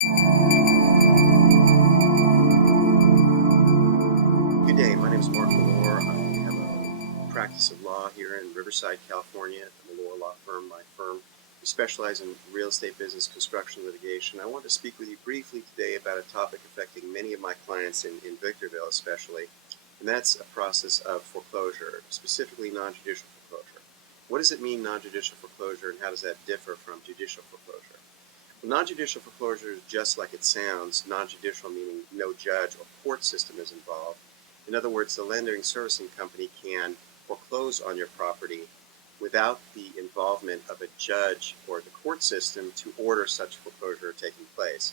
Good day, my name is Mellor. I have a practice of law here in Riverside, California, at the Mellor Law Firm. My firm, we specialize in real estate business, construction, litigation. I want to speak with you briefly today about a topic affecting many of my clients in Victorville especially, and that's a process of foreclosure, specifically non-judicial foreclosure. What does it mean, non-judicial foreclosure, and how does that differ from judicial foreclosure? Well, non-judicial foreclosure is just like it sounds, non-judicial meaning no judge or court system is involved. In other words, the lending servicing company can foreclose on your property without the involvement of a judge or the court system to order such foreclosure taking place.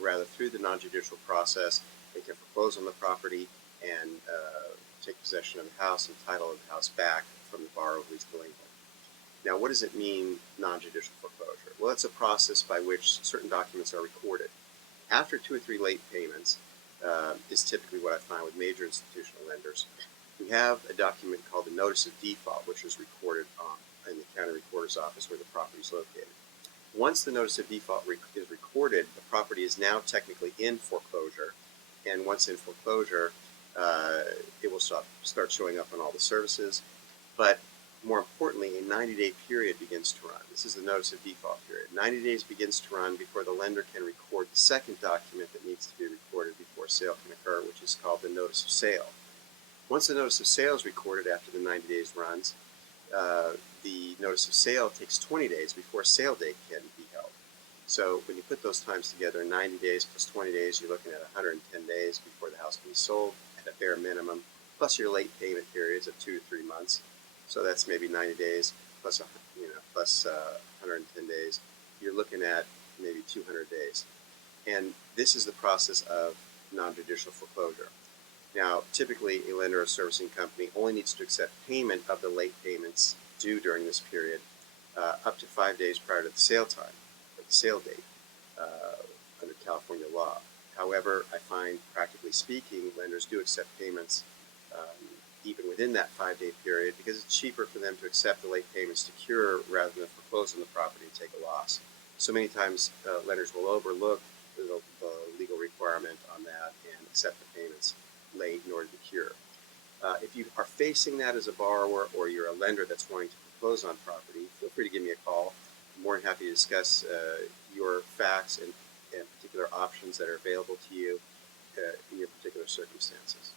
Rather, through the non-judicial process, they can foreclose on the property and take possession of the house and title of the house back from the borrower who's delinquent. Now, what does it mean, non-judicial foreclosure? Well, it's a process by which certain documents are recorded. After 2 or 3 late payments, is typically what I find with major institutional lenders. We have a document called the Notice of Default, which is recorded in the county recorder's office where the property is located. Once the Notice of Default is recorded, the property is now technically in foreclosure, and once in foreclosure, it will start showing up on all the services. But more importantly, a 90-day period begins to run. This is the Notice of Default period. 90 days begins to run before the lender can record the second document that needs to be recorded before sale can occur, which is called the Notice of Sale. Once the Notice of Sale is recorded after the 90 days runs, the Notice of Sale takes 20 days before a sale date can be held. So when you put those times together, 90 days plus 20 days, you're looking at 110 days before the house can be sold at a bare minimum, plus your late payment periods of 2 to 3 months. So that's maybe 90 days plus 110 days. You're looking at maybe 200 days. And this is the process of non-judicial foreclosure. Now, typically, a lender or servicing company only needs to accept payment of the late payments due during this period up to 5 days prior to the sale time, or the sale date, under California law. However, I find, practically speaking, lenders do accept payments even within that 5-day period, because it's cheaper for them to accept the late payments to cure rather than foreclose on the property and take a loss. So many times lenders will overlook the legal requirement on that and accept the payments late in order to cure. If you are facing that as a borrower, or you're a lender that's wanting to foreclose on property, feel free to give me a call. I'm more than happy to discuss your facts and particular options that are available to you in your particular circumstances.